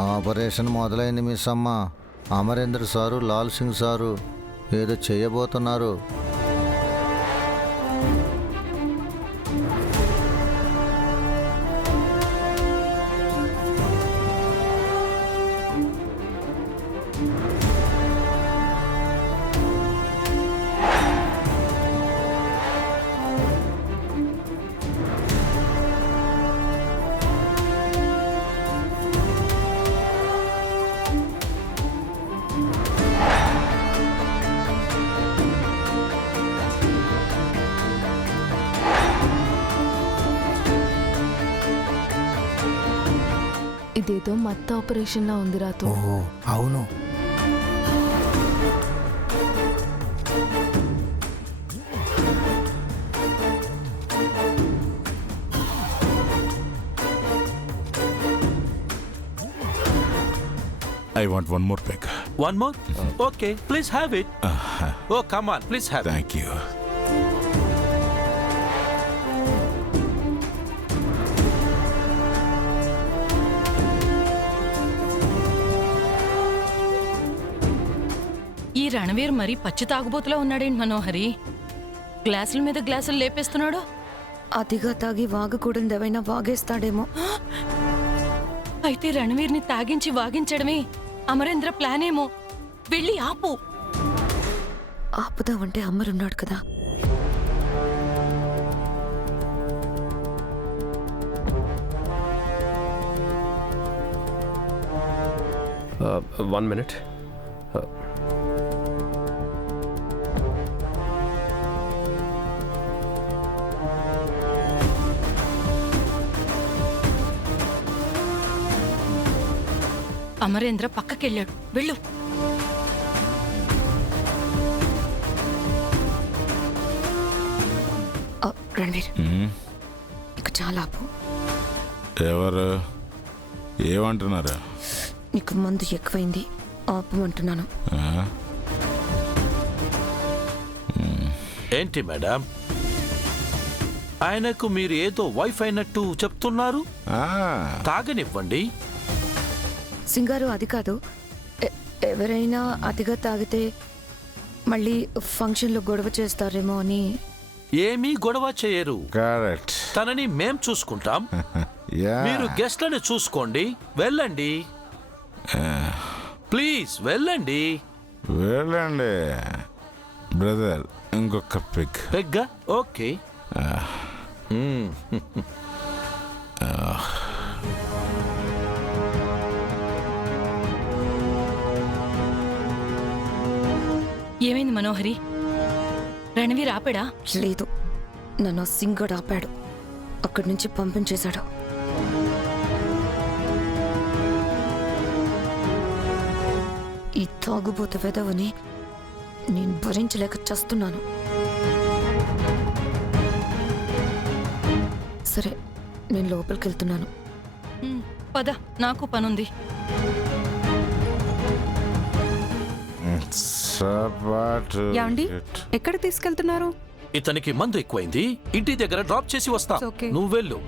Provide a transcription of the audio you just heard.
Operation మొదలైంది miss అమ్మ. Amarendra sir, Lal Singh sir ఏదో చేయబోతున్నారు. ఇదేదో మత్త ఆపరేషన్ లా ఉంది రాతో. ఓహో అవును. I want one more peck. One more? Okay, please have it. Oh, come on, please have it. Thank you. ఈ రణవీర్ మరీ పచ్చి తాగుబోతులా ఉన్నాడేంటి మనోహరి? గ్లాసుల మీద గ్లాసులు లేపేస్తున్నాడు. అతిగా తాగి వాగకూడదేవైనా వాగేస్తాడేమో. అయితే రణవీర్ని తాగించి వాగించడమే అమరేంద్ర ప్లాన్ ఏమో. వెళ్ళి ఆపు. ఆపుదామంటే అమరున్నాడు కదా. One minute. అమరేంద్ర పక్కకెళ్ళాడు. వెళ్ళు. రణవీర్, ఇక చాలా ఆపు. ఎవరు ఏమంటున్నారా? నీకు మందు ఎక్కువైంది, ఆపమంటున్నాను. ఏంటి మేడం, ఆయనకు మీరు ఏదో వైఫ్ అయినట్టు చెప్తున్నారు? తాగనివ్వండి. సింగారు, అది కాదు. ఎవరైనా అతిగా తాగితే మళ్ళీ ఫంక్షన్లో గొడవ చేస్తారేమో అని. ఏమీ గొడవ చేయరు. కరెక్ట్. తనని మేం చూసుకుంటాం. మీరు గెస్ట్లని చూసుకోండి. వెళ్ళండి ప్లీజ్, వెళ్ళండి. వెళ్ళండి బ్రదర్. ఇంకొక పిక్. పెగ్గా? ఓకే. ఏమైంది మనోహరి? రణవీర్ ఆపాడా? లేదు, నన్ను సింగడు ఆపాడు. అక్కడి నుంచి పంపించేశాడు. ఈ తాగుబోతు వెదవని నేను భరించలేక చస్తున్నాను. సరే, నేను లోపలికి వెళ్తున్నాను. పద, నాకు పనుంది. యాండి, ఎక్కడ తీసుకెళ్తున్నారు? ఇతనికి మందు ఎక్కువైంది. ఇంటి దగ్గర డ్రాప్ చేసి వస్తా. Okay. నువ్వు వెళ్ళు.